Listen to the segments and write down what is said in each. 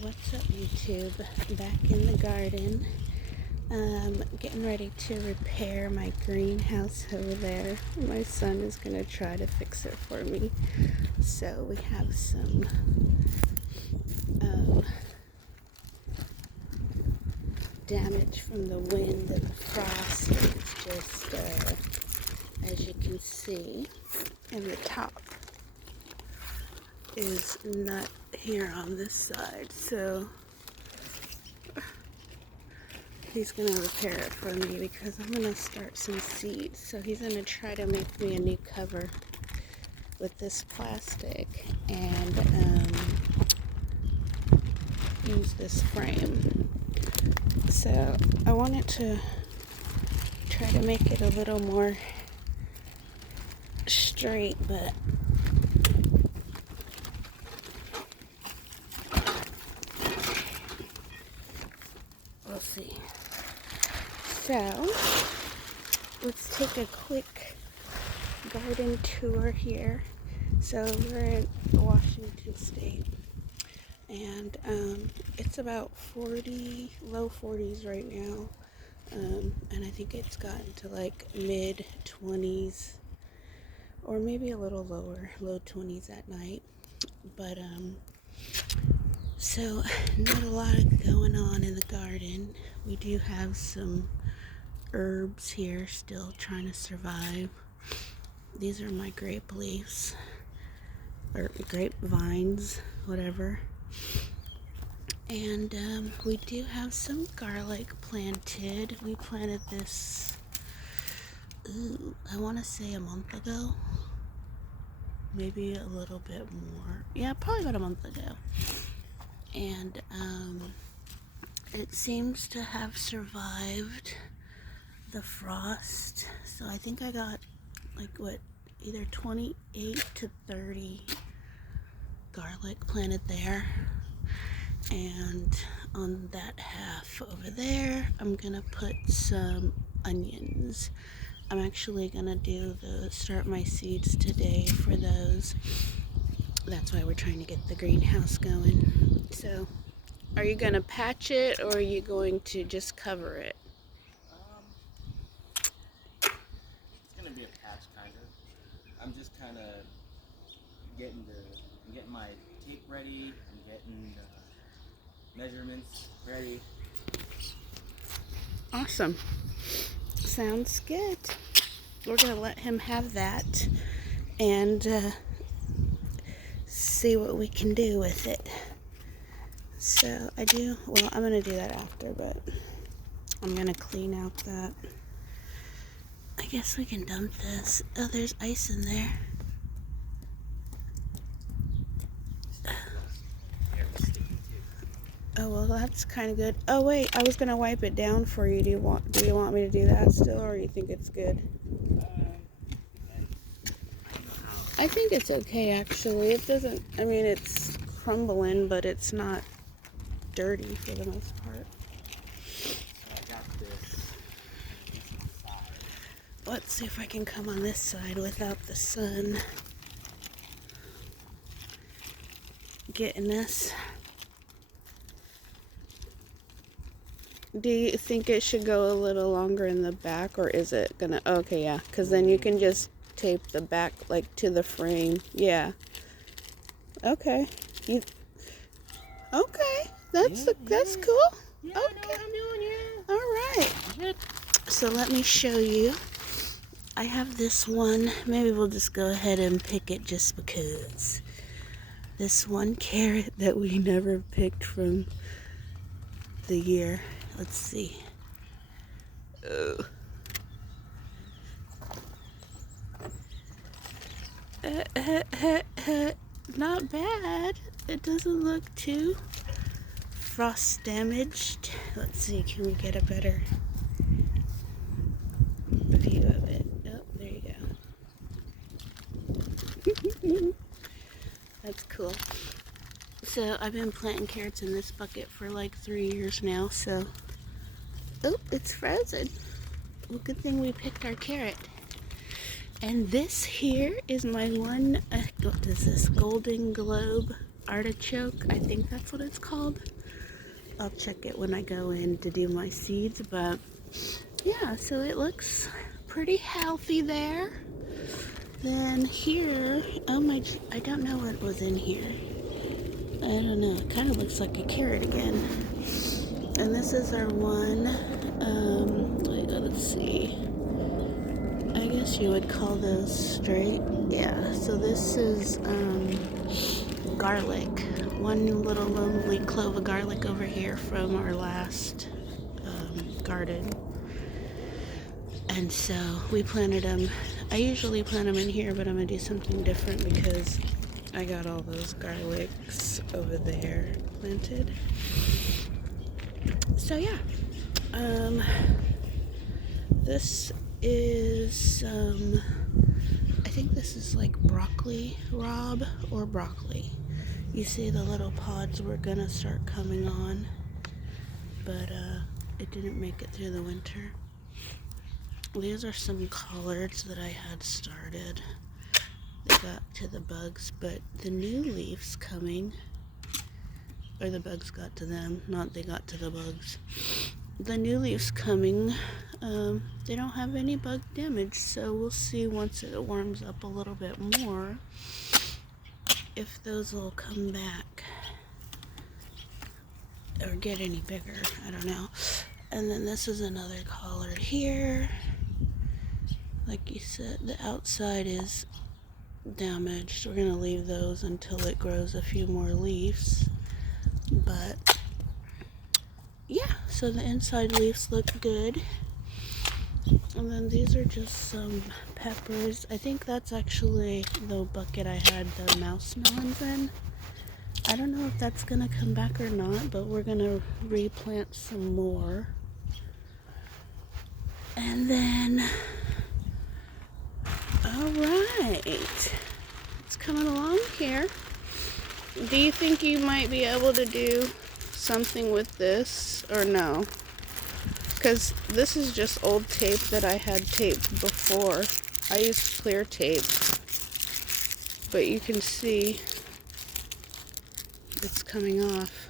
What's up, YouTube? Back in the garden. Getting ready to repair my greenhouse over there. My son is going to try to fix it for me. So we have some damage from the wind and the frost. It's just, as you can see, in the top is not here on this side. So he's gonna repair it for me because I'm gonna start some seeds. So he's gonna try to make me a new cover with this plastic and use this frame. So I wanted to try to make it a little more straight, but we'll see. So let's take a quick garden tour here. So we're in Washington State, and it's about 40, low 40s right now, and I think it's gotten to like mid 20s or maybe a little lower, low 20s at night. But so not a lot going on in the garden. We do have some herbs here still trying to survive. These are my grape leaves, or grapevines, whatever. And we do have some garlic planted. We planted this, I want to say a month ago. Maybe a little bit more. Yeah, probably about a month ago. And it seems to have survived the frost. So I think I got like either 28 to 30 garlic planted there. And on that half over there, I'm gonna put some onions. I'm actually gonna start my seeds today for those. That's why we're trying to get the greenhouse going. So, are you gonna patch it, or are you going to just cover it? It's gonna be a patch, kind of. I'm just kind of getting my tape ready. I'm getting measurements ready. Awesome. Sounds good. We're gonna let him have that and see what we can do with it. So I'm gonna do that after, but I'm gonna clean out that. I guess we can dump this. Oh, there's ice in there. Oh, well, that's kind of good. Oh, wait, I was gonna wipe it down for you. Do you want me to do that still, or you think it's good? I think it's okay, actually. It doesn't, I mean, it's crumbling, but it's not dirty for the most part. I got this side. Let's see if I can come on this side without the sun getting us. Do you think it should go a little longer in the back, or is it gonna? Okay, yeah, because then you can just tape the back like to the frame. Yeah. Okay. Okay. That's cool. Yeah, Okay. I know what I'm doing, yeah. All right. So let me show you. I have this one. Maybe we'll just go ahead and pick it just because. This one carrot that we never picked from the year. Let's see. Oh. Not bad. It doesn't look too frost damaged. Let's see, can we get a better view of it? Oh, there you go. That's cool. So I've been planting carrots in this bucket for like 3 years now, so. Oh, it's frozen. Well, good thing we picked our carrot. And this here is my one, what is this, Golden Globe artichoke. I think that's what it's called. I'll check it when I go in to do my seeds, but yeah, so it looks pretty healthy there. Then here, I don't know what was in here. I don't know, it kind of looks like a carrot again. And this is our one, let's see. I guess you would call those straight. Yeah, so this is garlic. One little lonely clove of garlic over here from our last garden. And so we planted them. I usually plant them in here, but I'm gonna do something different because I got all those garlics over there planted. So yeah, this is I think this is like broccoli rabe or broccoli. You see the little pods were gonna start coming on, but it didn't make it through the winter. These are some collards that I had started. They got to the bugs, but the new leaves coming, or the bugs got to them, not they got to the bugs. The new leaves coming, they don't have any bug damage, so we'll see once it warms up a little bit more if those will come back or get any bigger. I don't know. And then this is another collard here. Like you said, the outside is damaged. We're gonna leave those until it grows a few more leaves. But yeah, so the inside leaves look good. And then these are just some peppers. I think that's actually the bucket I had the mouse melons in. I don't know if that's gonna come back or not, but we're gonna replant some more. And then, all right, it's coming along here. Do you think you might be able to do something with this or no? Because this is just old tape that I had taped before. I used clear tape, but you can see it's coming off.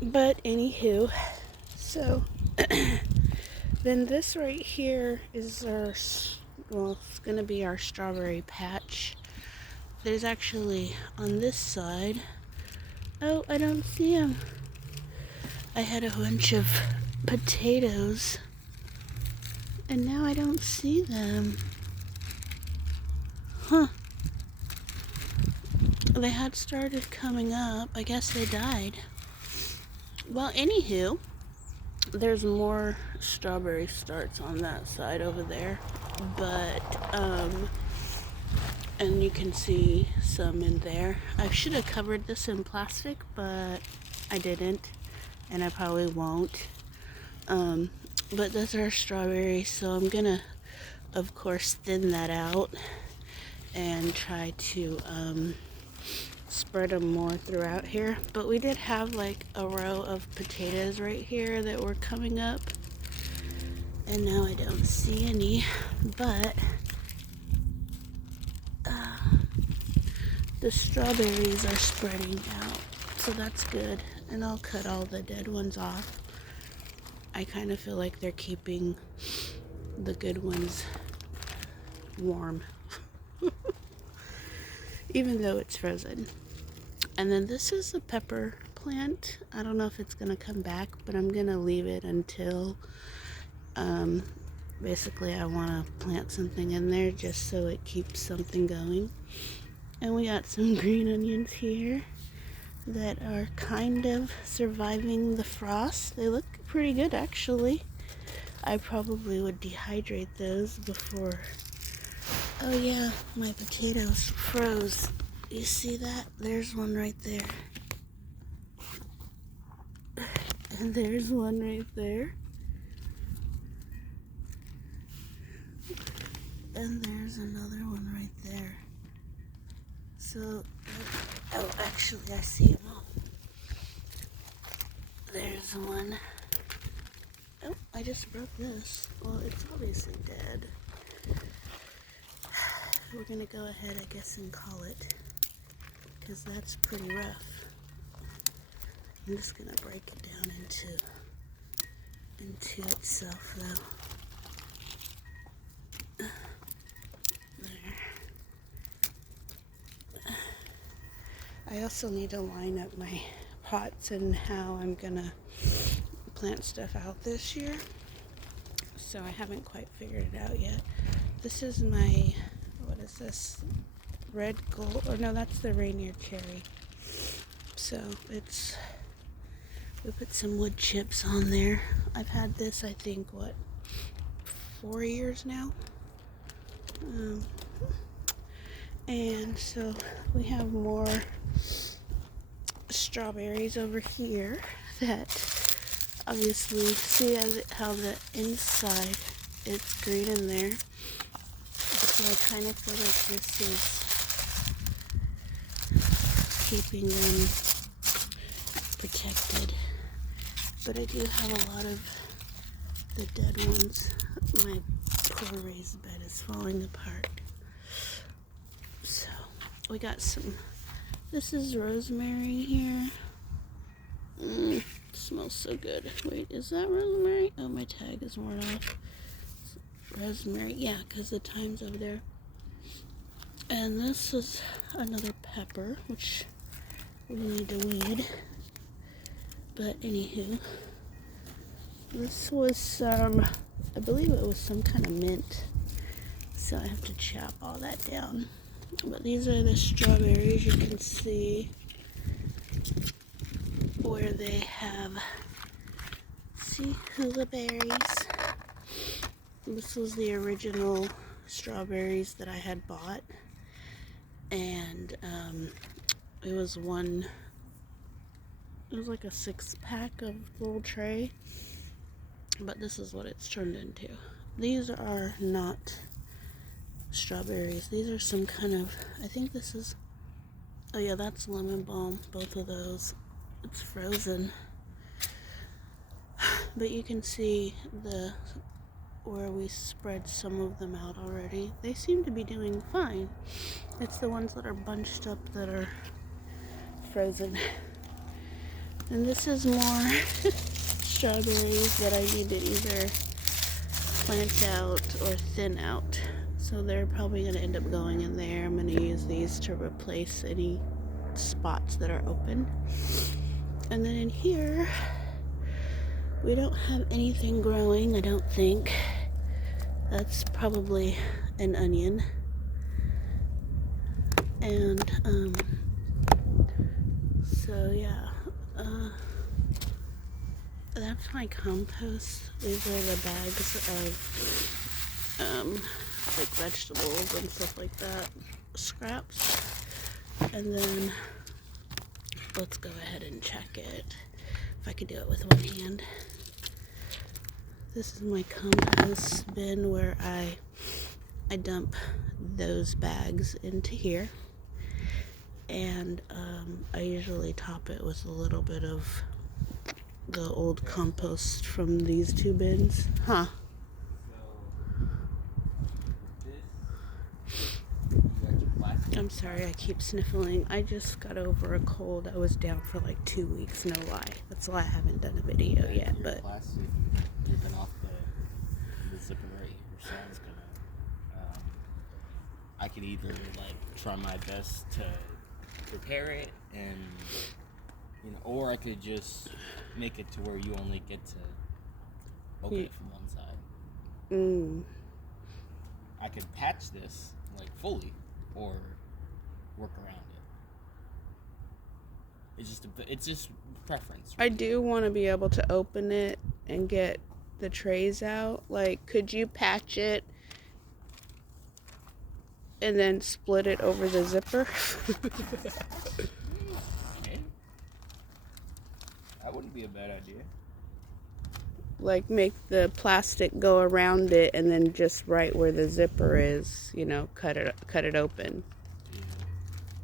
But anywho, so then this right here is our, well, it's gonna be our strawberry patch. There's actually on this side, oh, I don't see them. I had a bunch of potatoes and now I don't see them. Huh. They had started coming up. I guess they died. Well, anywho, there's more strawberry starts on that side over there. But, and you can see some in there. I should have covered this in plastic, but I didn't. And I probably won't. But those are strawberries, so I'm gonna, of course, thin that out and try to spread them more throughout here. But we did have like a row of potatoes right here that were coming up, and now I don't see any, but the strawberries are spreading out, so that's good. And I'll cut all the dead ones off. I kind of feel like they're keeping the good ones warm, even though it's frozen. And then this is a pepper plant. I don't know if it's gonna come back, but I'm gonna leave it until basically I want to plant something in there just so it keeps something going. And we got some green onions here that are kind of surviving the frost. They look pretty good, actually. I probably would dehydrate those before. Oh yeah, my potatoes froze. You see that? There's one right there. And there's one right there. And there's another one right there. So, oh, actually, I see them all. There's one. Oh, I just broke this. Well, it's obviously dead. We're gonna go ahead, I guess, and call it. because that's pretty rough. I'm just gonna break it down into itself though. There. I also need to line up my pots and how I'm gonna plant stuff out this year. So I haven't quite figured it out yet. This is my, what is this? Red gold, or no, that's the Rainier cherry. So we put some wood chips on there. I've had this, I think, 4 years now. And so we have more strawberries over here that obviously see how the inside it's green in there. So I kind of feel like this is keeping them protected. But I do have a lot of the dead ones. My poor raised bed is falling apart. So we got some, this is rosemary here. Smells so good. Wait, is that rosemary? Oh, my tag is worn off. Rosemary, yeah, because the thyme's over there. And this is another pepper, which we need to weed. But anywho, this was some, I believe it was some kind of mint. So I have to chop all that down. But these are the strawberries. You can see where they have, see, hula berries. This was the original strawberries that I had bought. And it was like a 6-pack of little tray. But this is what it's turned into. These are not strawberries. These are some kind of, I think this is, oh yeah, that's lemon balm, both of those. It's frozen. But you can see where we spread some of them out already. They seem to be doing fine. It's the ones that are bunched up that are frozen. And this is more strawberries that I need to either plant out or thin out. So they're probably going to end up going in there. I'm going to use these to replace any spots that are open. And then in here, we don't have anything growing, I don't think. That's probably an onion. And, so yeah. That's my compost. These are the bags of, like vegetables and stuff like that. Scraps. And then, let's go ahead and check it. If I could do it with one hand. This is my compost bin where I dump those bags into here. And I usually top it with a little bit of the old compost from these 2 bins. Huh. I'm sorry, I keep sniffling. I just got over a cold. I was down for like 2 weeks, no lie. That's why I haven't done a video yet, but Plastic dripping off the zipper right here. So I was gonna, I could either like try my best to repair it, and or I could just make it to where you only get to open it from one side. I could patch this like fully, or work around it. It's just preference. I do want to be able to open it and get the trays out. Like, could you patch it and then split it over the zipper? Okay. That wouldn't be a bad idea. Like, make the plastic go around it and then just right where the zipper is, cut it open.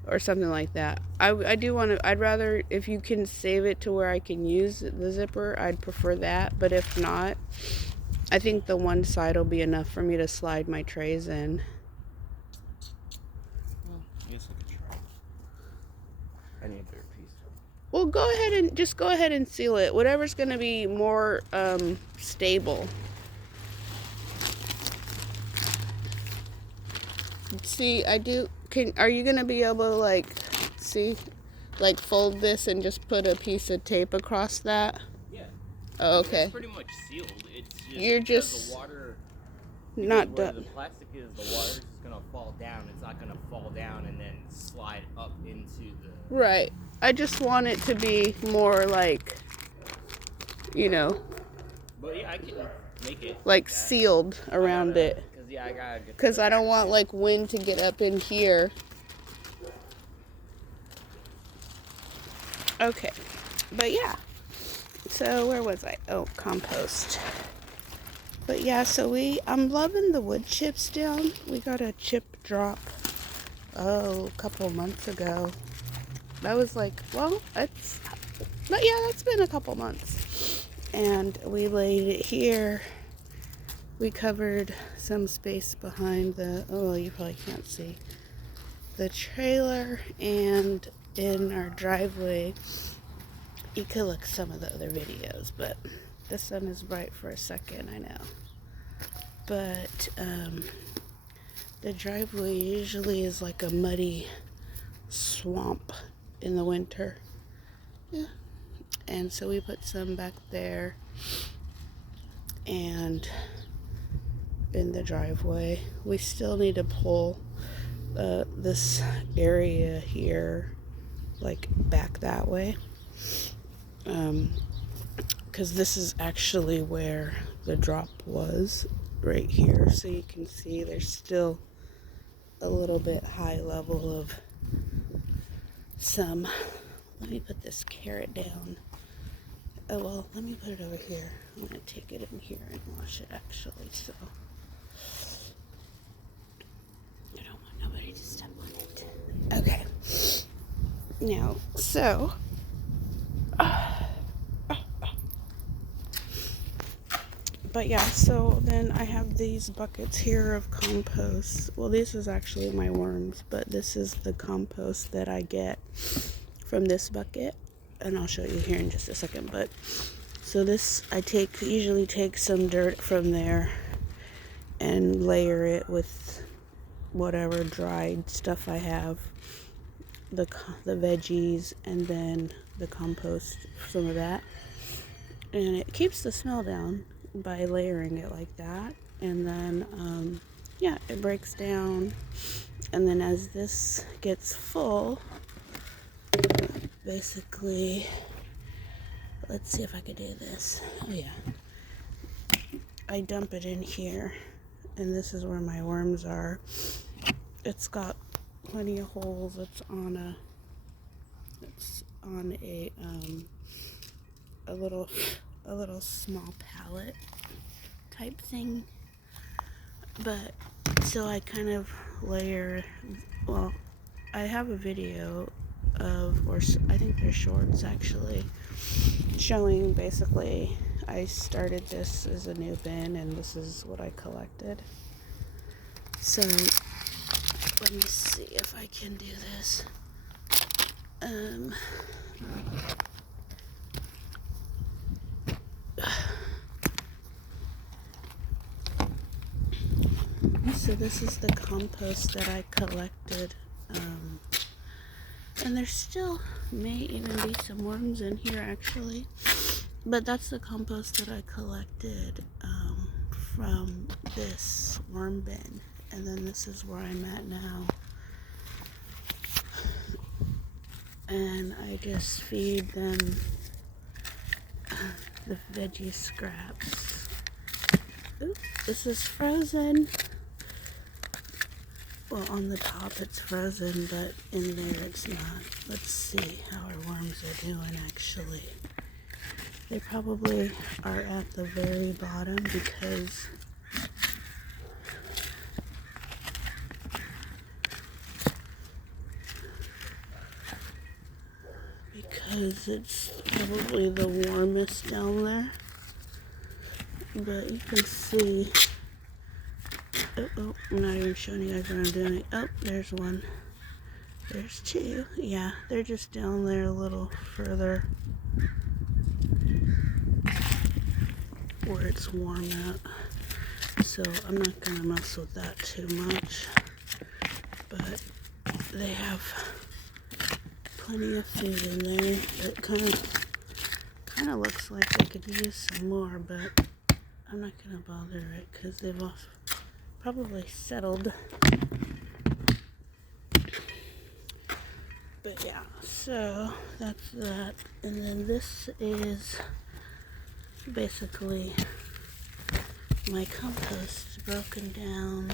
Or something like that. I do want to, I'd rather, if you can save it to where I can use the zipper, I'd prefer that. But if not, I think the one side will be enough for me to slide my trays in. Well, I guess I could try. I need a bigger piece. Well, go ahead and seal it. Whatever's going to be more stable. See, are you going to be able to, like, see, like, fold this and just put a piece of tape across that? Yeah. Oh, okay. It's pretty much sealed. It's just You're because just the water, not where done. the plastic is, the water's just gonna fall down. It's not gonna fall down and then slide up into the. Right. I just want it to be more like, you know, But yeah, I can make it like that. sealed around it. Cause yeah, I gotta get. Because I don't want like wind to get up in here. Okay. But yeah. So where was I? Oh, compost. But yeah, so I'm loving the wood chips down. We got a chip drop, a couple months ago. That was like, well, that's been a couple months. And we laid it here. We covered some space behind you probably can't see, the trailer, and in our driveway. You could look some of the other videos, but the sun is bright for a second, I know. But the driveway usually is like a muddy swamp in the winter. Yeah. And so we put some back there and in the driveway. We still need to pull this area here like back that way. Because this is actually where the drop was, right here. So you can see there's still a little bit high level of some. Let me put this carrot down. Oh, well, let me put it over here. I'm going to take it in here and wash it, actually, so. I don't want nobody to step on it. Okay. Now, so. But yeah, so then I have these buckets here of compost. Well, this is actually my worms, but this is the compost that I get from this bucket. And I'll show you here in just a second. But so this, I usually take some dirt from there and layer it with whatever dried stuff I have. The veggies and then the compost, some of that. And it keeps the smell down by layering it like that. And then it breaks down, and then as this gets full, basically, let's see if I could do this. Oh yeah, I dump it in here, and this is where my worms are. It's got plenty of holes. It's on a little small pallet type thing. But so I kind of layer, well, I have a video or I think they're shorts actually, showing basically I started this as a new bin and this is what I collected. So let me see if I can do this. So this is the compost that I collected, and there still may even be some worms in here actually, but that's the compost that I collected from this worm bin, and then this is where I'm at now, and I just feed them the veggie scraps. Ooh, this is frozen. Well, on the top it's frozen, but in there it's not. Let's see how our worms are doing actually. They probably are at the very bottom because it's probably the warmest down there. But you can see, I'm not even showing you guys what I'm doing. Oh, there's one. There's two. Yeah, they're just down there a little further where it's warm at. So I'm not gonna mess with that too much. But they have plenty of food in there. It kind of looks like they could use some more, but I'm not gonna bother it because they've all probably settled. But yeah, so that's that. And then this is basically my compost broken down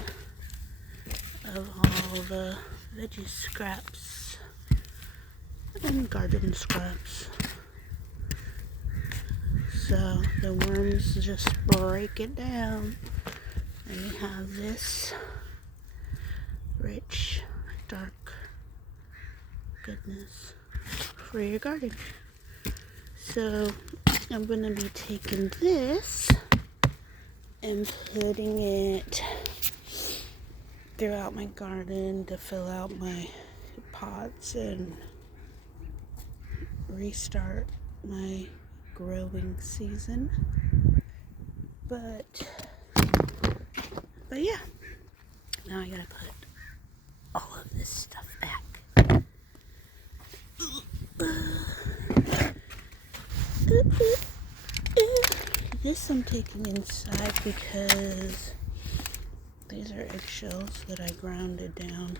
of all the veggie scraps and garden scraps. So the worms just break it down, and you have this rich, dark goodness for your garden. So I'm going to be taking this and putting it throughout my garden to fill out my pots and restart my growing season. But yeah, now I gotta put all of this stuff back. This I'm taking inside because these are eggshells that I grounded down.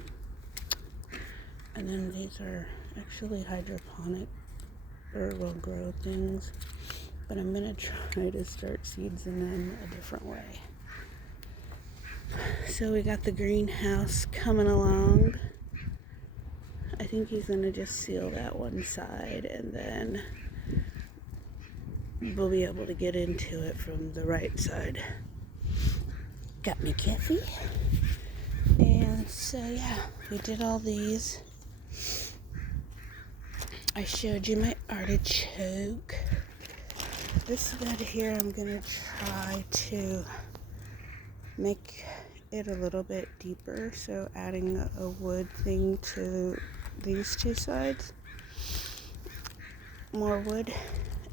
And then these are actually hydroponic or will grow things. But I'm going to try to start seeds in them a different way. So we got the greenhouse coming along. I think he's going to just seal that one side and then we'll be able to get into it from the right side. Got me coffee. And so yeah, we did all these. I showed you my artichoke. This bed here, I'm gonna try to make it a little bit deeper, so adding a wood thing to these two sides, more wood,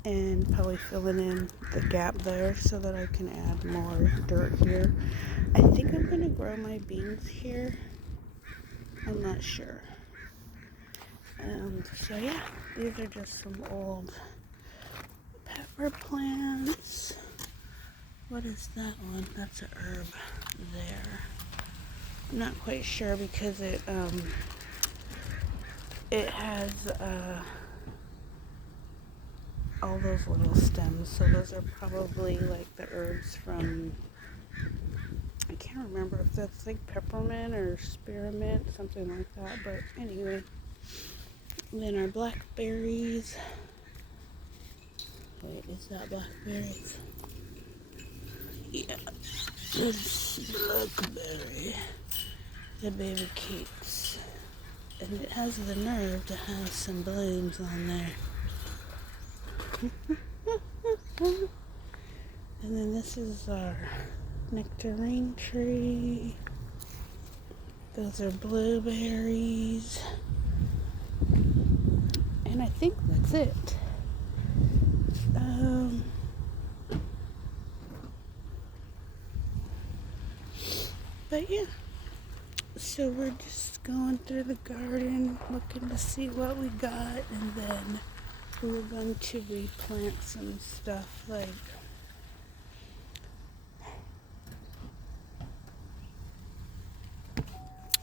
and probably filling in the gap there so that I can add more dirt here. I think I'm gonna grow my beans here. I'm not sure. So yeah, these are just some old pepper plants. What is that one? That's an herb there. I'm not quite sure because it has all those little stems. So those are probably like the herbs from, I can't remember if that's like peppermint or spearmint, something like that. But anyway, then our blackberries. Wait, is that blackberries? Yeah, it's blackberry. The baby cakes. And it has the nerve to have some blooms on there. And then this is our nectarine tree. Those are blueberries. And I think that's it. But yeah, so we're just going through the garden looking to see what we got, and then we were going to replant some stuff like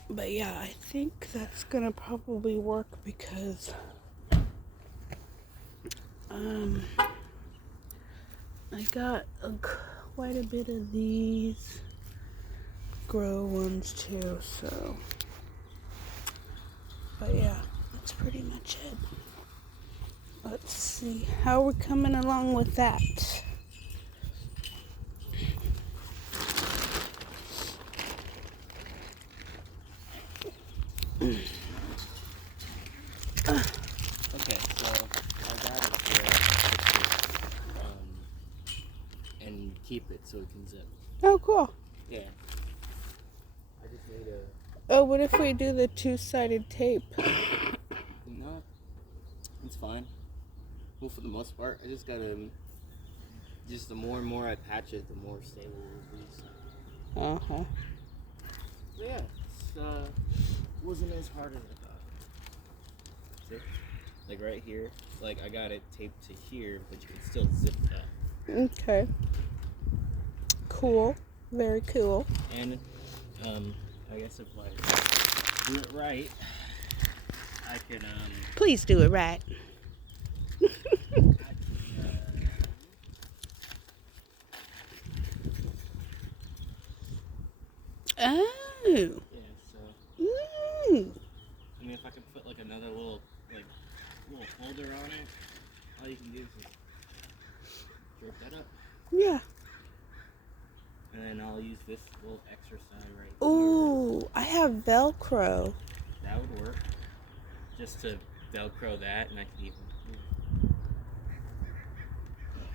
but yeah, I think that's gonna probably work because I got quite a bit of these grow ones too, so but yeah, that's pretty much it. Let's see how we're coming along with that. Okay, so I got it here. And keep it so it can zip. Oh, cool. Yeah. I just made a Oh, what if we do the two-sided tape? No, it's fine. Well, for the most part, I just gotta. Just the more and more I patch it, the more stable it will be. So. Uh-huh. But yeah, wasn't as hard as I thought. See? Like right here, like I got it taped to here, but you can still zip that. Okay. Cool. Very cool. And I guess if I do it right, I can Please do it right. Oh. Yeah, so Mm. I mean, if I could put like another little holder on it, all you can do is just drape that up. Yeah. And then I'll use this little extra side right Ooh, I have Velcro. That would work. Just to Velcro that, and I can even.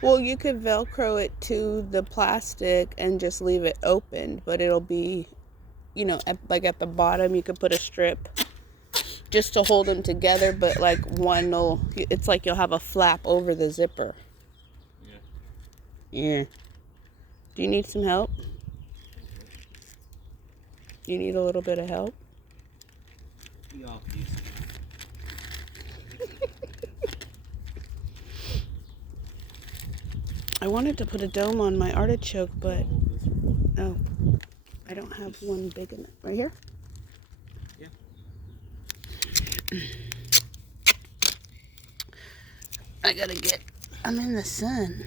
Well, you could Velcro it to the plastic and just leave it open, but it'll be, you know, like at the bottom, you could put a strip just to hold them together, but like it's like you'll have a flap over the zipper. Yeah. Yeah. Do you need some help? You need a little bit of help? We all could use some. I wanted to put a dome on my artichoke, but oh, I don't have one big enough. Right here? Yeah. I'm in the sun.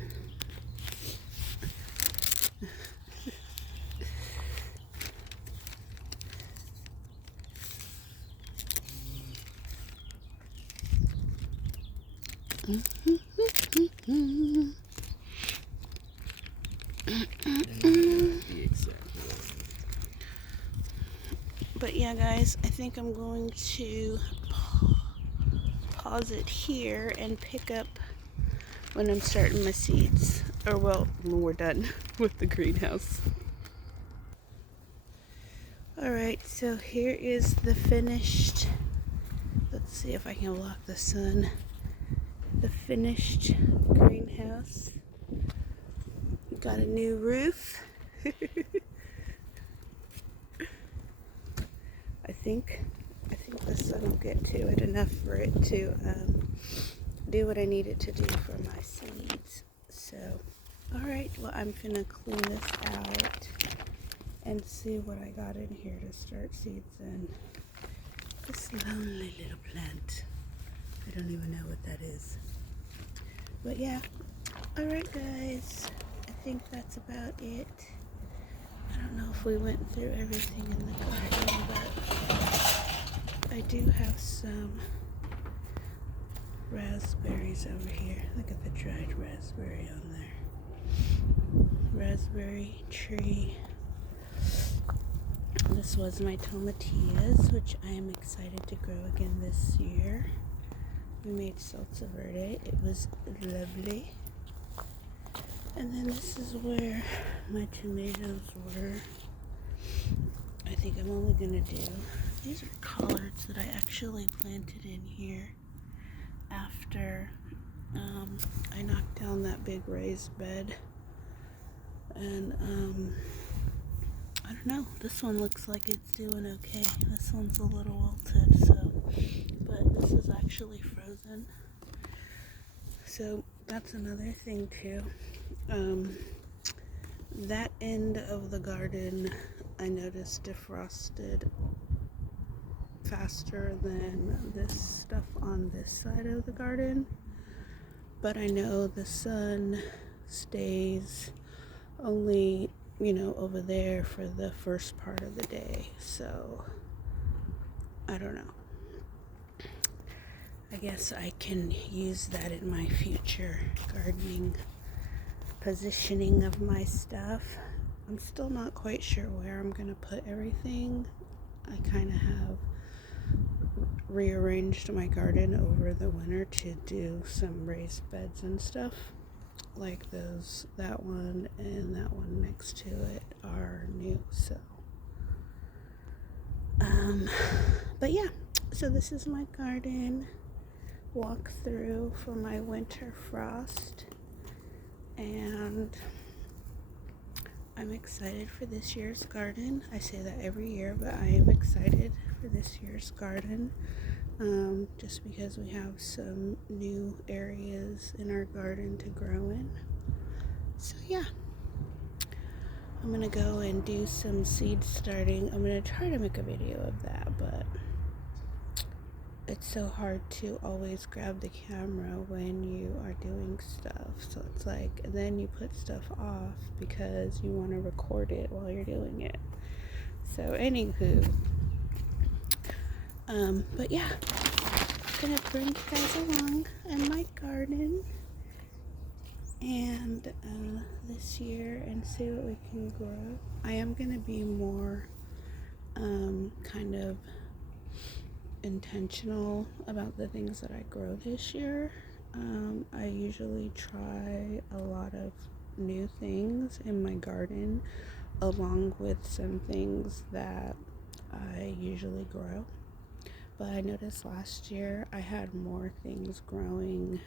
But yeah, guys, I think I'm going to pause it here and pick up when I'm starting my seeds. Or, well, when we're done with the greenhouse. Alright, so here is the finished, let's see if I can block the sun, the finished greenhouse. Got a new roof. I think the sun will get to it enough for it to do what I need it to do for my seeds. So, alright, well, I'm gonna clean this out and see what I got in here to start seeds in. This lonely little plant. I don't even know what that is. But yeah, alright guys, I think that's about it. I don't know if we went through everything in the garden, but I do have some raspberries over here. Look at the dried raspberry on there. Raspberry tree. This was my tomatillas, which I am excited to grow again this year. We made salsa verde. It was lovely. And then this is where my tomatoes were. I think I'm only gonna do, these are collards that I actually planted in here after I knocked down that big raised bed. And I don't know, this one looks like it's doing okay. This one's a little wilted, so, but this is actually frozen. So that's another thing too. That end of the garden I noticed defrosted faster than this stuff on this side of the garden, but I know the sun stays only, you know, over there for the first part of the day, so I don't know. I guess I can use that in my future gardening positioning of my stuff. I'm still not quite sure where I'm gonna put everything. I kind of have rearranged my garden over the winter to do some raised beds and stuff. Like those, that one and that one next to it are new, so Um, but yeah, so this is my garden walkthrough for my winter frost, and I'm excited for this year's garden. I say that every year, but I am excited for this year's garden, just because we have some new areas in our garden to grow in. So yeah, I'm gonna go and do some seed starting. I'm gonna try to make a video of that, but it's so hard to always grab the camera when you are doing stuff. So it's like, and then you put stuff off because you want to record it while you're doing it. So anywho, but yeah, I'm gonna bring you guys along in my garden and this year and see what we can grow. I am gonna be more kind of intentional about the things that I grow this year. I usually try a lot of new things in my garden along with some things that I usually grow. But I noticed last year I had more things growing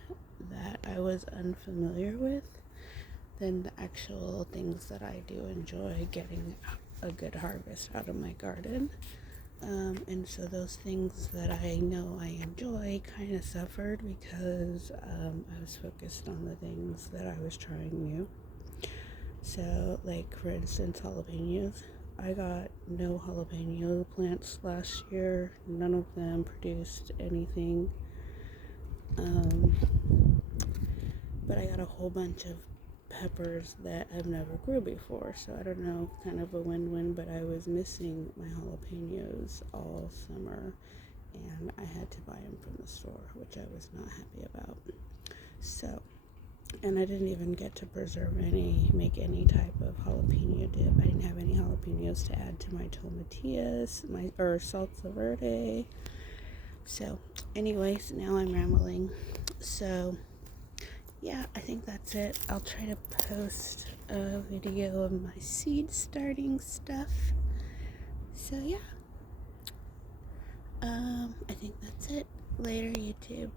that I was unfamiliar with than the actual things that I do enjoy getting a good harvest out of my garden. And so those things that I know I enjoy kind of suffered because I was focused on the things that I was trying new. So, like for instance, jalapenos. I got no jalapeno plants last year. None of them produced anything. But I got a whole bunch of peppers that I've never grew before. So I don't know, kind of a win-win, but I was missing my jalapenos all summer and I had to buy them from the store, which I was not happy about. So, and I didn't even get to make any type of jalapeno dip. I didn't have any jalapenos to add to my tomatillas, or salsa verde. So, anyways, now I'm rambling. So, yeah, I think that's it. I'll try to post a video of my seed starting stuff. So, yeah. I think that's it. Later, YouTube.